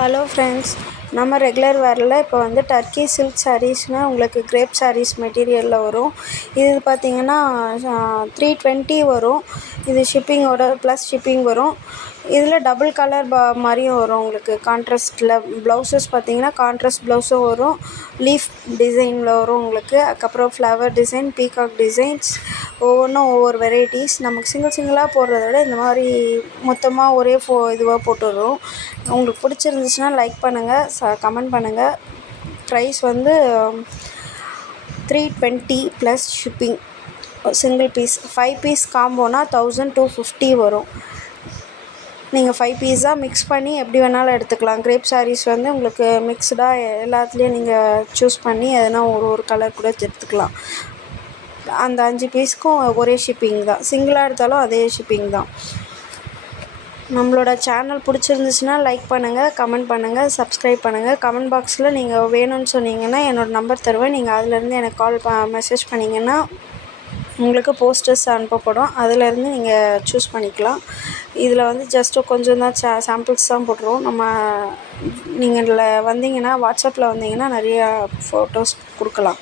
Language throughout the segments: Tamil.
ஹலோ ஃப்ரெண்ட்ஸ், நம்ம ரெகுலர் வேரில் இப்போ வந்து டர்க்கி சில்க் சாரீஸ்னு உங்களுக்கு கிரேப் சாரீஸ் மெட்டீரியலில் வரும். இது பார்த்திங்கன்னா 320 வரும். இது ஷிப்பிங்கோட ப்ளஸ் ஷிப்பிங் வரும். இதில் டபுள் கலர் மாதிரியும் வரும். உங்களுக்கு கான்ட்ராஸ்ட்டில் ப்ளவுசஸ் பார்த்திங்கன்னா கான்ட்ராஸ்ட் ப்ளவுஸும் வரும். லீஃப் டிசைனில் வரும் உங்களுக்கு. அதுக்கப்புறம் ஃப்ளவர் டிசைன், பீகாக் டிசைன்ஸ், ஒவ்வொன்றும் ஒவ்வொரு வெரைட்டிஸ். நமக்கு சிங்கிளாக போடுறத விட இந்த மாதிரி மொத்தமாக ஒரே இதுவாக போட்டுடுறோம். உங்களுக்கு பிடிச்சிருந்துச்சுன்னா லைக் பண்ணுங்கள், கமெண்ட் பண்ணுங்கள். ப்ரைஸ் வந்து 320 plus shipping. Single piece 5 piece காம்போனா 1250 வரும். நீங்கள் 5 பீஸாக மிக்ஸ் பண்ணி எப்படி வேணாலும் எடுத்துக்கலாம். கிரேப் சாரீஸ் வந்து உங்களுக்கு மிக்ஸ்டாக எல்லாத்துலேயும் நீங்கள் சூஸ் பண்ணி எதனா ஒரு கலர் கூட எடுத்துக்கலாம். அந்த 5 பீஸ்க்கும் ஒரே ஷிப்பிங் தான். சிங்கிளாக எடுத்தாலும் அதே ஷிப்பிங் தான். நம்மளோட சேனல் பிடிச்சிருந்துச்சுன்னா லைக் பண்ணுங்கள், கமெண்ட் பண்ணுங்கள், சப்ஸ்கிரைப் பண்ணுங்கள். கமெண்ட் பாக்ஸில் நீங்கள் வேணும்னு சொன்னீங்கன்னா என்னோடய நம்பர் தருவேன். நீங்கள் அதிலேருந்து எனக்கு மெசேஜ் பண்ணிங்கன்னா உங்களுக்கு போஸ்டர்ஸ் அனுப்பப்படும். அதிலேருந்து நீங்கள் சூஸ் பண்ணிக்கலாம். இதில் வந்து ஜஸ்ட்டு கொஞ்சம் தான் சாம்பிள்ஸ் தான் போட்டுருவோம். நீங்கள் வந்தீங்கன்னா வாட்ஸ்அப்பில் வந்தீங்கன்னா நிறையா ஃபோட்டோஸ் கொடுக்கலாம்.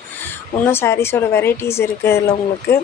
இன்னும் சாரீஸோட வெரைட்டிஸ் இருக்குது இதில் உங்களுக்கு.